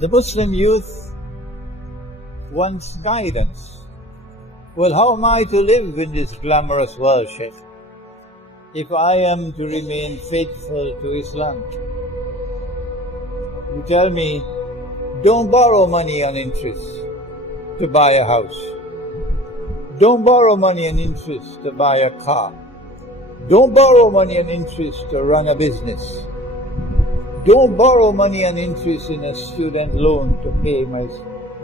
The Muslim youth wants guidance. Well, how am I to live in this glamorous world, Sheikh, if I am to remain faithful to Islam? You tell me, don't borrow money on interest to buy a house. Don't borrow money on interest to buy a car. Don't borrow money on interest to run a business. Don't borrow money on interest in a student loan to pay my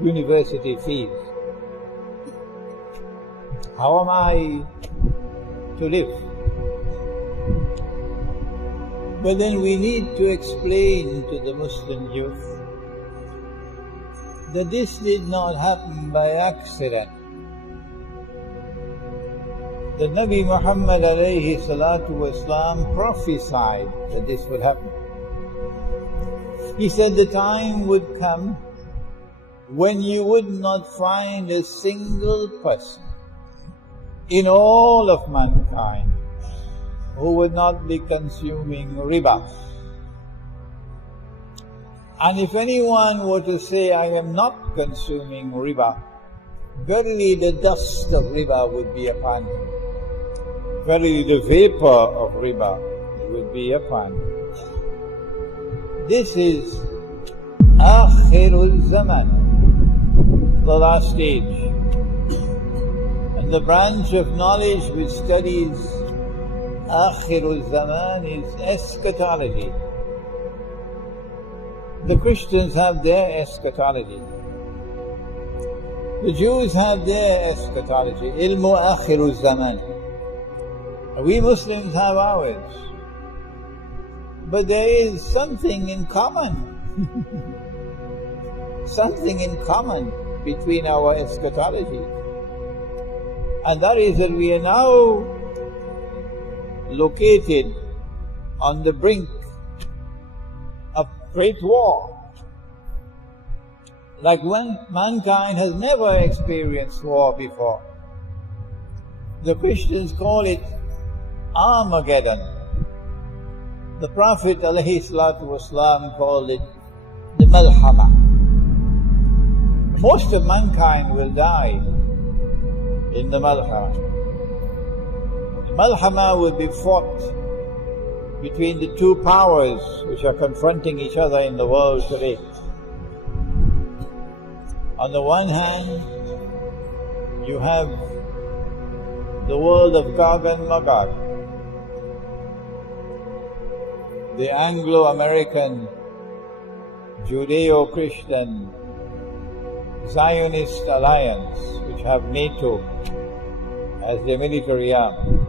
university fees. How am I to live? But then we need to explain to the Muslim youth that this did not happen by accident. The Nabi Muhammad alayhi salatu wasalam prophesied that this would happen. He said the time would come when you would not find a single person in all of mankind who would not be consuming riba. And if anyone were to say, I am not consuming riba, verily the dust of riba would be upon him. Verily the vapor of riba would be upon him. This is Akhir zaman, the last stage. And the branch of knowledge which studies Akhir zaman is eschatology. The Christians have their eschatology. The Jews have their eschatology, ilmu Akhir zaman. We Muslims have ours. But there is something in common. Something in common between our eschatology. And that is that we are now located on the brink of great war. Like when mankind has never experienced war before. The Christians call it Armageddon. The Prophet ﷺ called it the Malhama. Most of mankind will die in the Malhama. The Malhama will be fought between the two powers which are confronting each other in the world today. On the one hand, you have the world of Gog and Magog, the Anglo-American, Judeo-Christian, Zionist alliance, which have NATO as their military arm,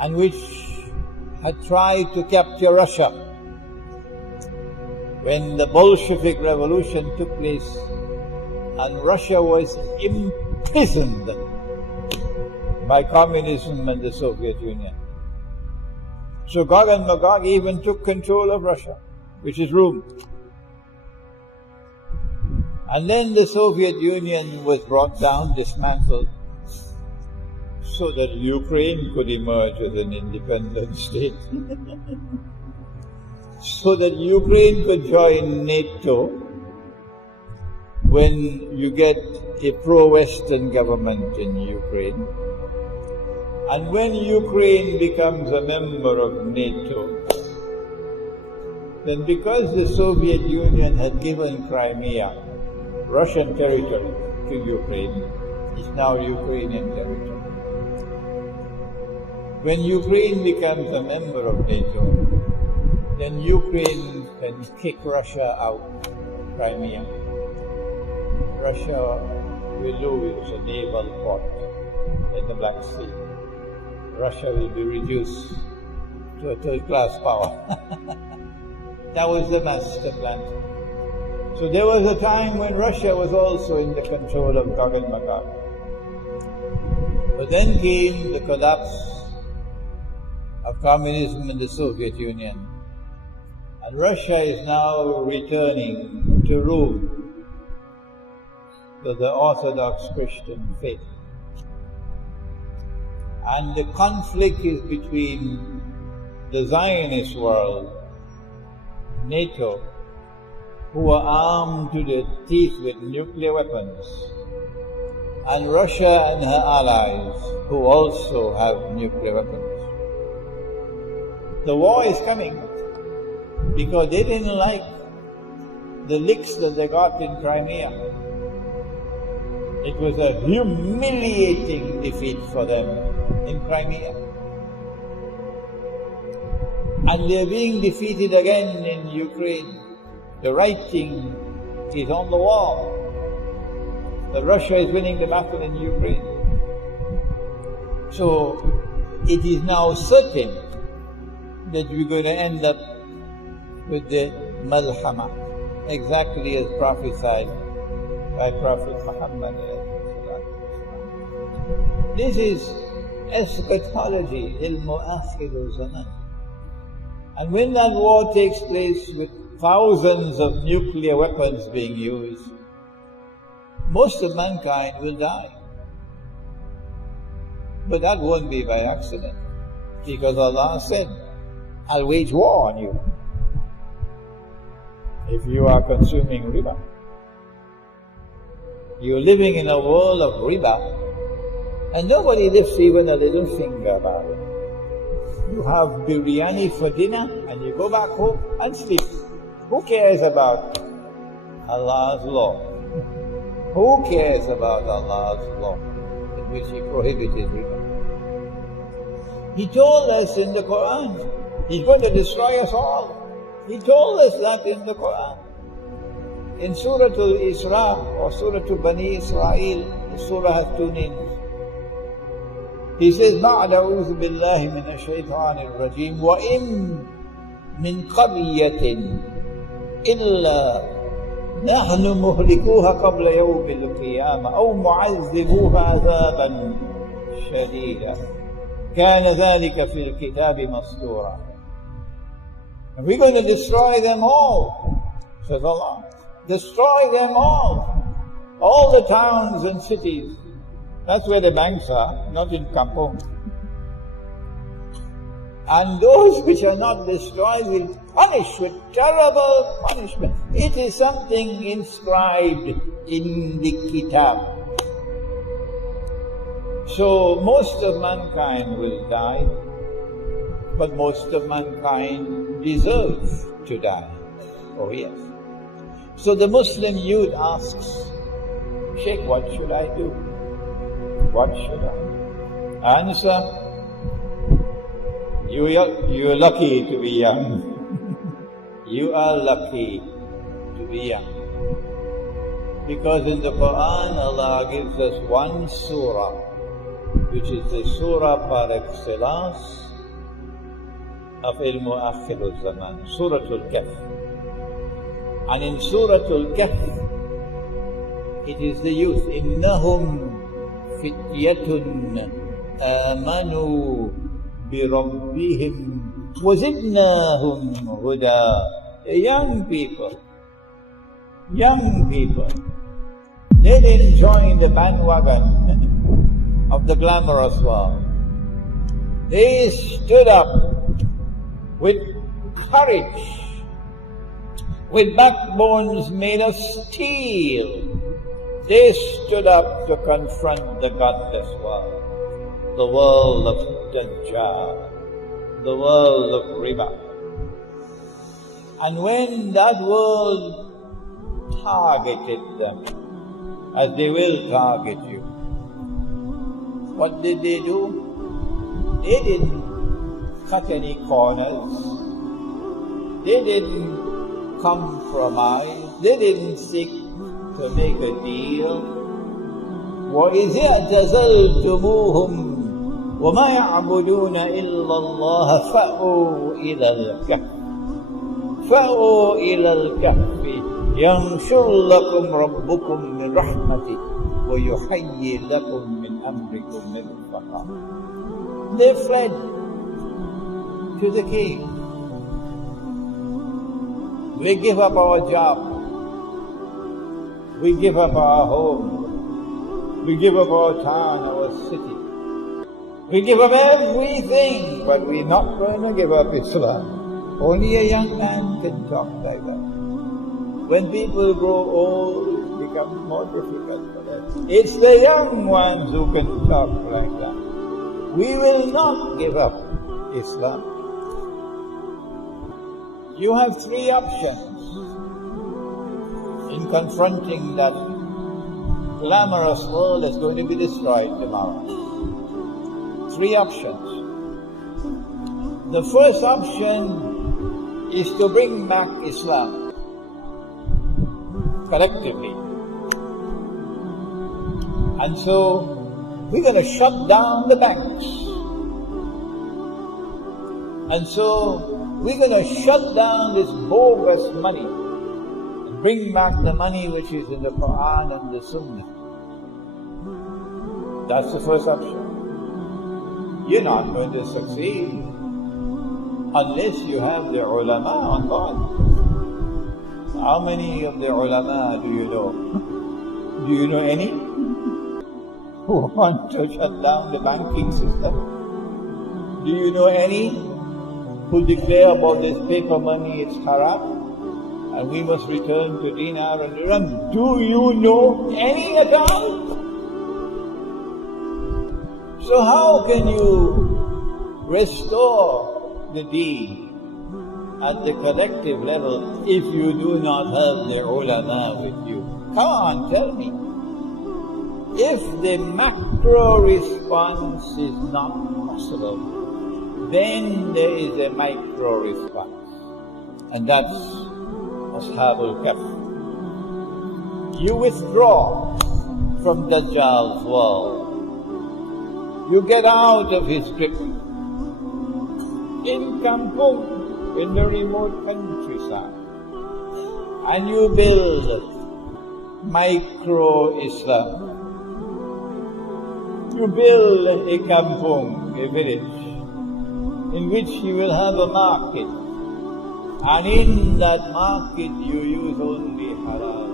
and which had tried to capture Russia when the Bolshevik Revolution took place and Russia was imprisoned by communism and the Soviet Union. So Gog and Magog even took control of Russia, which is Rome. And then the Soviet Union was brought down, dismantled, so that Ukraine could emerge as an independent state. So that Ukraine could join NATO when you get a pro-Western government in Ukraine. And when Ukraine becomes a member of NATO, then because the Soviet Union had given Crimea, Russian territory, to Ukraine, it's now Ukrainian territory. When Ukraine becomes a member of NATO, then Ukraine can kick Russia out of Crimea. Russia will lose a naval port in the Black Sea. Russia will be reduced to a third-class power. That was the master plan. So there was a time when Russia was also in the control of Gog and Magog. But then came the collapse of communism in the Soviet Union. And Russia is now returning to Rome, to the Orthodox Christian faith. And the conflict is between the Zionist world, NATO, who are armed to the teeth with nuclear weapons, and Russia and her allies who also have nuclear weapons. The war is coming because they didn't like the licks that they got in Crimea. It was a humiliating defeat for them in Crimea. And they're being defeated again in Ukraine. The writing is on the wall that Russia is winning the battle in Ukraine. So it is now certain that we're going to end up with the malhama, exactly as prophesied by Prophet Muhammad. This is eschatology, Akhir, zaman. And when that war takes place with thousands of nuclear weapons being used, most of mankind will die. But that won't be by accident, because Allah said, I'll wage war on you if you are consuming riba. You're living in a world of riba, and nobody lifts even a little finger about it. You have biryani for dinner, and you go back home and sleep. Who cares about Allah's law? Who cares about Allah's law in which He prohibited riba? He told us in the Quran, He's going to destroy us all. He told us that in the Quran. In Surah Al-Isra or Surah Bani Israel, the surah has two names. He says, بَعْدَ أَعُوذُ بِاللَّهِ مِنَ الشَّيْطَانِ الرَّجِيمِ وَإِن مِّن قَرْيَةٍ إِلَّا نَحْنُ مُهْلِكُوهَا قَبْلَ يَوْمِ الْقِيَامَةِ أَوْ مُعَذِّبُوهَا عَذَابًا شَدِيدًا كَانَ ذَلِكَ فِي الْكِتَابِ مَسْطُورًا. And we're going to destroy them all, says Allah. Destroy them all the towns and cities. That's where the banks are, not in Kampong. And those which are not destroyed will punish with terrible punishment. It is something inscribed in the Kitab. So most of mankind will die, but most of mankind deserve to die. Oh yes. So the Muslim youth asks, Sheikh, what should I do? What should I do? Answer, you're lucky to be young. You are lucky to be young. Because in the Quran, Allah gives us one surah, which is the surah par excellence of Akhir, zaman, Surah Al-Kahf. And in Surah Al-Kahf, it is the youth. إِنَّهُمْ فِتْيَةٌ آمَنُوا بِرَبِّهِمْ وَزِدْنَاهُمْ هُدًى. Young people. They didn't join the bandwagon of the glamorous world. They stood up with courage, with backbones made of steel. They stood up to confront the godless world, the world of Dajjal, the world of riba. And when that world targeted them, as they will target you, what did they do? They didn't cut any corners. They didn't compromise. They didn't seek to make a deal. وَإِذِ اعْتَزَلْتُمُوهُمْ وَمَا يَعْبُدُونَ إِلَّا اللَّهَ فَأْوُوا إِلَى الْكَهْفِ يَنشُرْ لَكُمْ رَبُّكُمْ مِنْ رَحْمَتِهِ وَيُحَيِّي لَكُمْ مِنْ أَمْرِكُمْ مِرْفَقًا. They fled to the king. We give up our job. We give up our home. We give up our town, our city. We give up everything, but we're not going to give up Islam. Only a young man can talk like that. When people grow old, it becomes more difficult for them. It's the young ones who can talk like that. We will not give up Islam. You have three options in confronting that glamorous world that's going to be destroyed tomorrow. Three options. The first option is to bring back Islam collectively. And so we're going to shut down the banks. And so we're going to shut down this bogus money and bring back the money which is in the Quran and the Sunnah. That's the first option. You're not going to succeed unless you have the ulama on board. How many of the ulama do you know? Do you know any who want to shut down the banking system? Do you know any who declare about this paper money it's haram and we must return to dinar and dirham? Do you know any at all? So how can you restore the deen at the collective level if you do not have the ulama with you? Come on, tell me. If the macro response is not possible, then there is a micro response, and that's Ashabul Kahf. You withdraw from Dajjal's world. You get out of his grip. In Kampung, in the remote countryside, and you build micro-Islam. You build a kampung, a village, in which you will have a market, and in that market you use only halal.